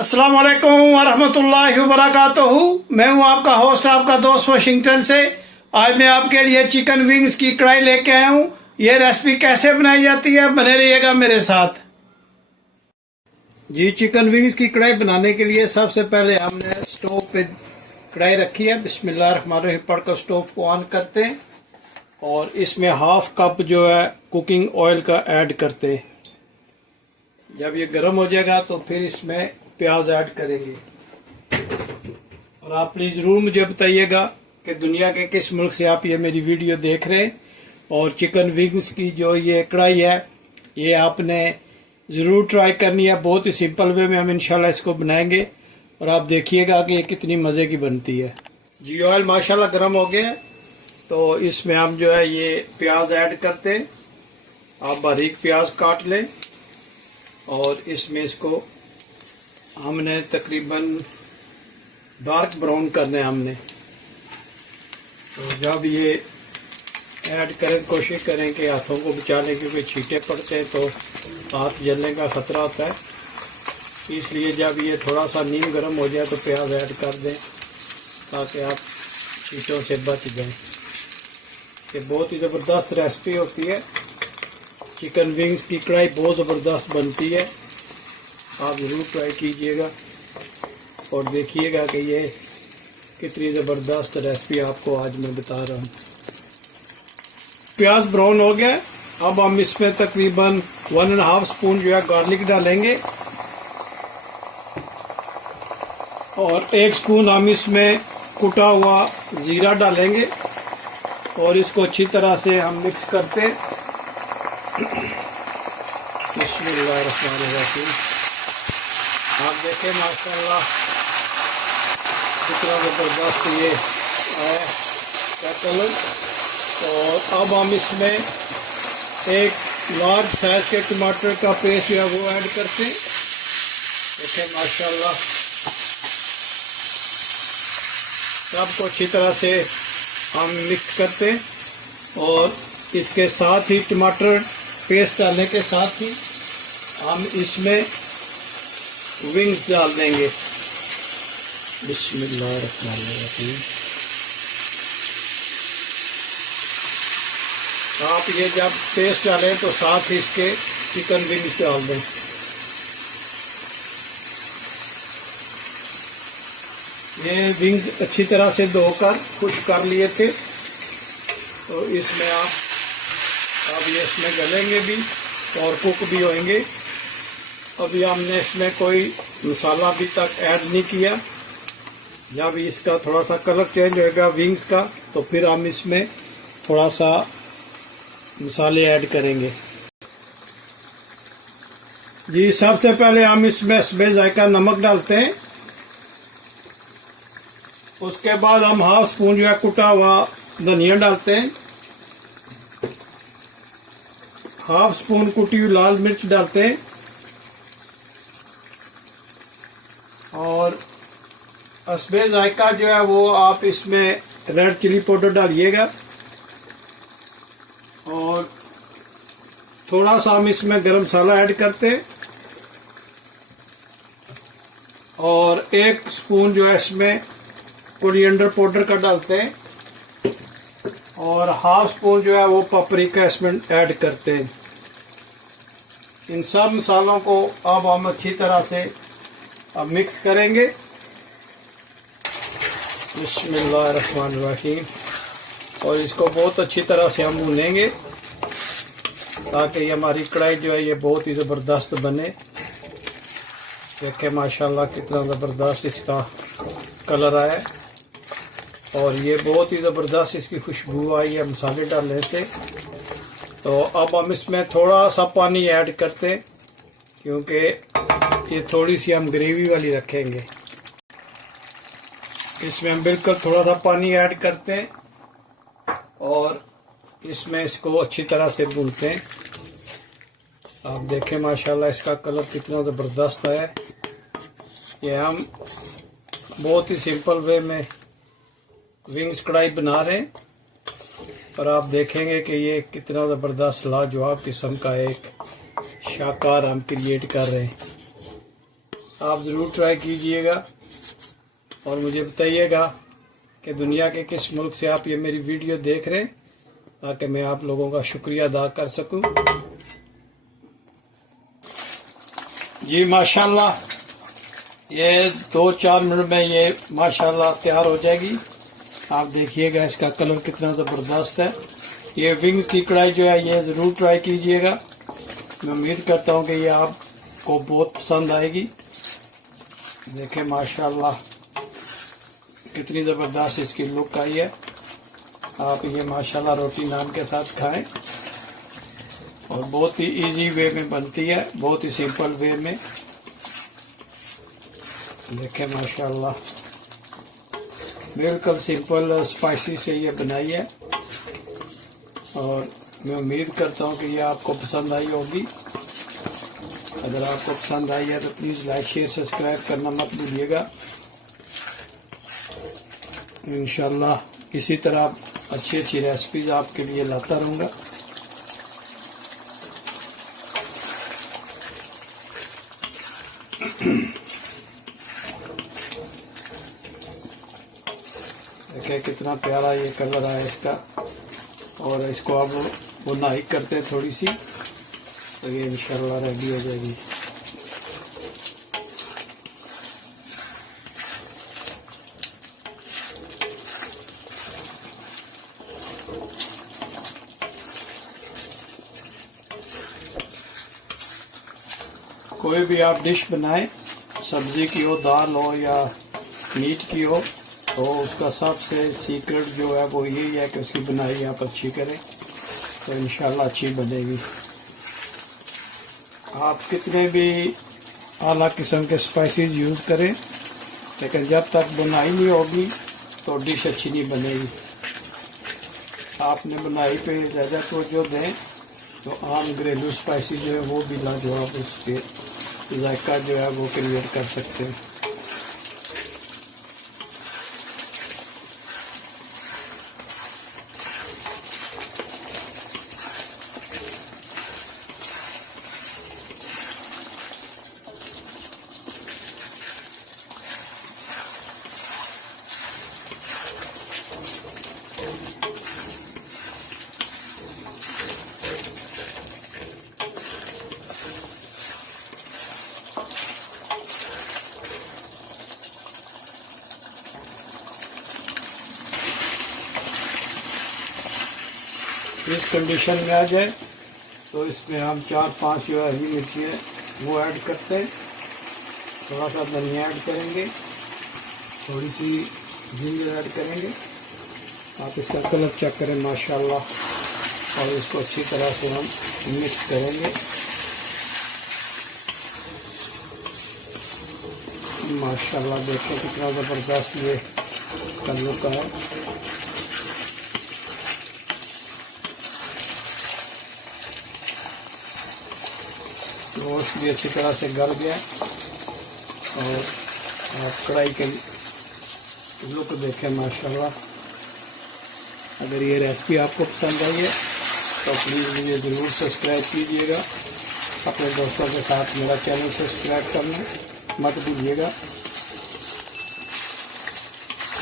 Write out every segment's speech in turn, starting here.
अस्सलाम वालेकुम वरहमतुल्लाहि वबरकातुहू। मैं हूं आपका होस्ट, आपका दोस्त वाशिंगटन से। आज मैं आपके लिए चिकन विंग्स की कढ़ाई लेके आया हूं। ये रेसिपी कैसे बनाई जाती है, बने रहिएगा मेरे साथ। जी, चिकन विंग्स की कढ़ाई बनाने के लिए सबसे पहले हमने स्टोव पे कढ़ाई रखी है। बिस्मिल्लाहिर्रहमानिर्रहीम पढ़कर स्टोव को ऑन करते हैं और इसमें हाफ कप जो है कुकिंग ऑयल का ऐड करते हैं। जब ये गर्म हो जाएगा तो फिर इसमें प्याज ऐड करेंगे। और आप प्लीज जरूर मुझे बताइएगा कि दुनिया के किस मुल्क से आप ये मेरी वीडियो देख रहे हैं। और चिकन विंग्स की जो ये कढ़ाई है, ये आपने जरूर ट्राई करनी है। बहुत ही सिंपल वे में हम इंशाल्लाह इसको बनाएंगे और आप देखिएगा कि ये कितनी मजे की बनती है। जी, ऑयल माशाल्लाह गर्म हो गया, तो इसमें हम जो है ये प्याज ऐड करते हैं। आप बारीक प्याज काट लें और इसमें इसको हमने तकरीबन डार्क ब्राउन करना है हमने। तो जब ये ऐड करें, कोशिश करें कि हाथों को बचाने, क्योंकि छींटे पड़ते हैं तो हाथ जलने का खतरा होता है। इसलिए जब ये थोड़ा सा नीम गर्म हो जाए तो प्याज ऐड कर दें ताकि आप छींटों से बच जाएं। ये बहुत ही ज़बरदस्त रेसिपी होती है। चिकन विंग्स की कढ़ाई बहुत ज़बरदस्त बनती है, आप ज़रूर ट्राई कीजिएगा और देखिएगा कि ये कितनी ज़बरदस्त रेसिपी आपको आज मैं बता रहा हूँ। प्याज ब्राउन हो गया, अब हम इसमें तकरीबन 1.5 स्पून जो है गार्लिक डालेंगे और 1 स्पून हम इसमें कुटा हुआ ज़ीरा डालेंगे और इसको अच्छी तरह से हम मिक्स करते हैं। बिस्मिल्लाहिर्रहमानिर्रहीम। आप देखें माशाल्लाह कितना ज़बरदस्त ये है क्या कलर। और अब हम इसमें एक लार्ज साइज के टमाटर का पेस्ट जो है वो ऐड करते हैं। देखें माशाल्लाह सबको अच्छी तरह से हम मिक्स करते हैं और इसके साथ ही टमाटर पेस्ट डालने के साथ ही हम इसमें विंग्स डाल देंगे। बिस्मिल्लाहिर्रहमानिर्रहीम। आप ये जब पेस्ट डालें तो साथ ही इसके चिकन विंग्स डाल दें। ये विंग्स अच्छी तरह से धोकर खुश्क कर लिए थे, तो इसमें आप अब ये इसमें गलेंगे भी और कुक भी होंगे। अभी हमने इसमें कोई मसाला अभी तक ऐड नहीं किया। जब इसका थोड़ा सा कलर चेंज होएगा विंग्स का, तो फिर हम इसमें थोड़ा सा मसाले ऐड करेंगे। जी, सबसे पहले हम इसमें हस्बे जायका नमक डालते हैं। उसके बाद हम 1/2 स्पून जो है कुटा हुआ धनिया डालते हैं। 1/2 स्पून कुटी हुई लाल मिर्च डालते हैं और हस्बे जायका जो है वो आप इसमें रेड चिली पाउडर डालिएगा और थोड़ा सा हम इसमें गरम मसाला ऐड करते हैं और 1 स्पून जो है इसमें कोरिएंडर पाउडर का डालते हैं और 1/2 स्पून जो है वो पापरिका इसमें ऐड करते हैं। इन सब मसालों को अब हम अच्छी तरह से अब मिक्स करेंगे। बिस्मिल्लाहिर्रहमानिर्रहीम। और इसको बहुत अच्छी तरह से हम भूनेंगे ताकि ये हमारी कढ़ाई जो है ये बहुत ही ज़बरदस्त बने। देखें माशाल्लाह कितना ज़बरदस्त इसका कलर आया है और ये बहुत ही ज़बरदस्त इसकी खुशबू आई है मसाले डालने से। तो अब हम इसमें थोड़ा सा पानी ऐड करते हैं क्योंकि ये थोड़ी सी हम ग्रेवी वाली रखेंगे। इसमें हम बिल्कुल थोड़ा सा पानी ऐड करते हैं और इसमें इसको अच्छी तरह से भूनते हैं। आप देखें माशाल्लाह इसका कलर कितना ज़बरदस्त है। ये हम बहुत ही सिंपल वे में विंग्स कढ़ाई बना रहे हैं और आप देखेंगे कि ये कितना ज़बरदस्त लाजवाब किस्म का एक शाकार हम क्रिएट कर रहे हैं। आप ज़रूर ट्राई कीजिएगा और मुझे बताइएगा कि दुनिया के किस मुल्क से आप ये मेरी वीडियो देख रहे हैं, ताकि मैं आप लोगों का शुक्रिया अदा कर सकूं। जी माशाल्लाह, ये 2-4 मिनट में ये माशाल्लाह तैयार हो जाएगी। आप देखिएगा इसका कलर कितना ज़बरदस्त है। ये विंग्स की कढ़ाई जो है ये ज़रूर ट्राई कीजिएगा। मैं उम्मीद करता हूँ कि ये आपको बहुत पसंद आएगी। देखें माशाल्लाह कितनी ज़बरदस्त इसकी लुक आई है। आप ये माशाल्लाह रोटी नान के साथ खाएं और बहुत ही इजी वे में बनती है, बहुत ही सिंपल वे में। देखें माशाल्लाह बिल्कुल सिंपल स्पाइसी से ये बनाई है और मैं उम्मीद करता हूँ कि ये आपको पसंद आई होगी। अगर आपको पसंद आई है तो प्लीज़ लाइक शेयर सब्सक्राइब करना मत भूलिएगा। इंशाल्लाह इसी तरह अच्छी अच्छी रेसिपीज़ आपके लिए लाता रहूँगा। देखिए कितना प्यारा ये कलर आया इसका। और इसको अब बुनाई करते हैं थोड़ी सी, तो ये इंशाल्लाह रेडी हो जाएगी। कोई भी आप डिश बनाएं, सब्जी की हो, दाल हो या मीट की हो, तो उसका सबसे सीक्रेट जो है वो यही है कि उसकी बुनाई आप अच्छी करें, तो इंशाल्लाह अच्छी बनेगी। आप कितने भी आला किस्म के स्पाइसेस यूज़ करें, लेकिन जब तक बुनाई नहीं होगी तो डिश अच्छी नहीं बनेगी। आपने बुनाई पे ज़्यादा तवज्जो दें तो आम घरेलू स्पाइसेस जो है वो भी लाजवाब उसके जायका जो है वो क्रिएट कर सकते हैं। इस कंडीशन में आ जाए तो इसमें हम 4-5 जो हरी मिर्ची है वो ऐड करते हैं। थोड़ा सा धनिया ऐड करेंगे, थोड़ी सी जिंजर ऐड करेंगे। आप इसका कलर चेक करें माशाल्लाह, और इसको अच्छी तरह से हम मिक्स करेंगे। माशाल्लाह देखो कितना ज़बरदस्त ये कलर का है। गोश्त भी अच्छी तरह से गल गया और आप कढ़ाई के लुक देखें माशाल्लाह। अगर ये रेसिपी आपको पसंद आई है तो प्लीज़ मुझे ज़रूर सब्सक्राइब कीजिएगा। अपने दोस्तों के साथ मेरा चैनल सब्सक्राइब करना मत भूलिएगा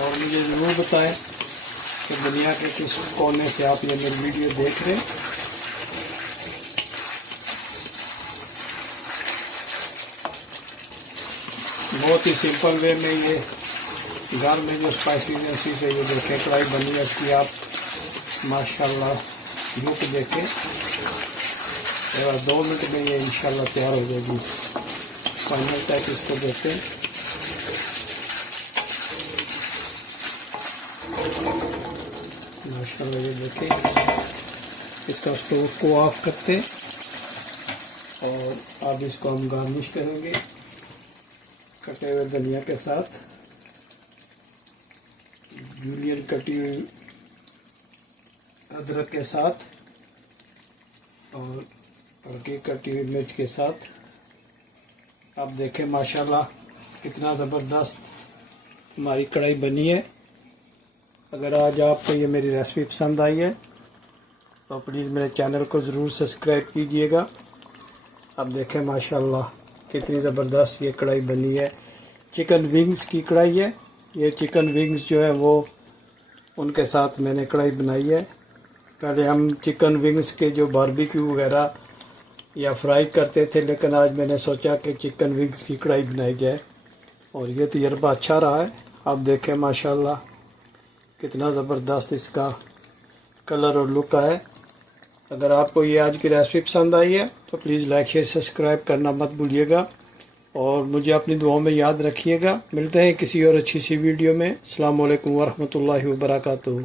और मुझे ज़रूर बताएं कि दुनिया के किस कोने से आप ये मेरी वीडियो देख रहे हैं। बहुत ही सिंपल वे में ये घर में जो स्पाइसीज है उसी से ये देखें कढ़ाई बनी है इसकी। आप माशाल्लाह लुक देखें और 2 मिनट में ये इंशाल्लाह तैयार हो जाएगी। फाइनल तक इसको देते हैं। माशाल्लाह ये देखें, इसका स्टोव को ऑफ करते हैं और अब इसको हम गार्निश करेंगे कटे हुए धनिया के साथ, जूलियन कटी हुई अदरक के साथ और हल्की कटी हुई मिर्च के साथ। आप देखें माशाल्लाह कितना ज़बरदस्त हमारी कढ़ाई बनी है। अगर आज आपको ये मेरी रेसिपी पसंद आई है तो प्लीज़ मेरे चैनल को ज़रूर सब्सक्राइब कीजिएगा। आप देखें माशाल्लाह कितनी ज़बरदस्त ये कढ़ाई बनी है। चिकन विंग्स की कढ़ाई है। ये चिकन विंग्स जो है वो उनके साथ मैंने कढ़ाई बनाई है। पहले हम चिकन विंग्स के जो बारबेक्यू वगैरह या फ्राई करते थे, लेकिन आज मैंने सोचा कि चिकन विंग्स की कढ़ाई बनाई जाए और ये तजर्बा अच्छा रहा है। आप देखें माशाल्लाह कितना ज़बरदस्त इसका कलर और लुक है। अगर आपको ये आज की रेसिपी पसंद आई है तो प्लीज़ लाइक शेयर सब्सक्राइब करना मत भूलिएगा और मुझे अपनी दुआओं में याद रखिएगा। मिलते हैं किसी और अच्छी सी वीडियो में। अस्सलाम वालेकुम वरहमतुल्लाहि वबरकातुहू।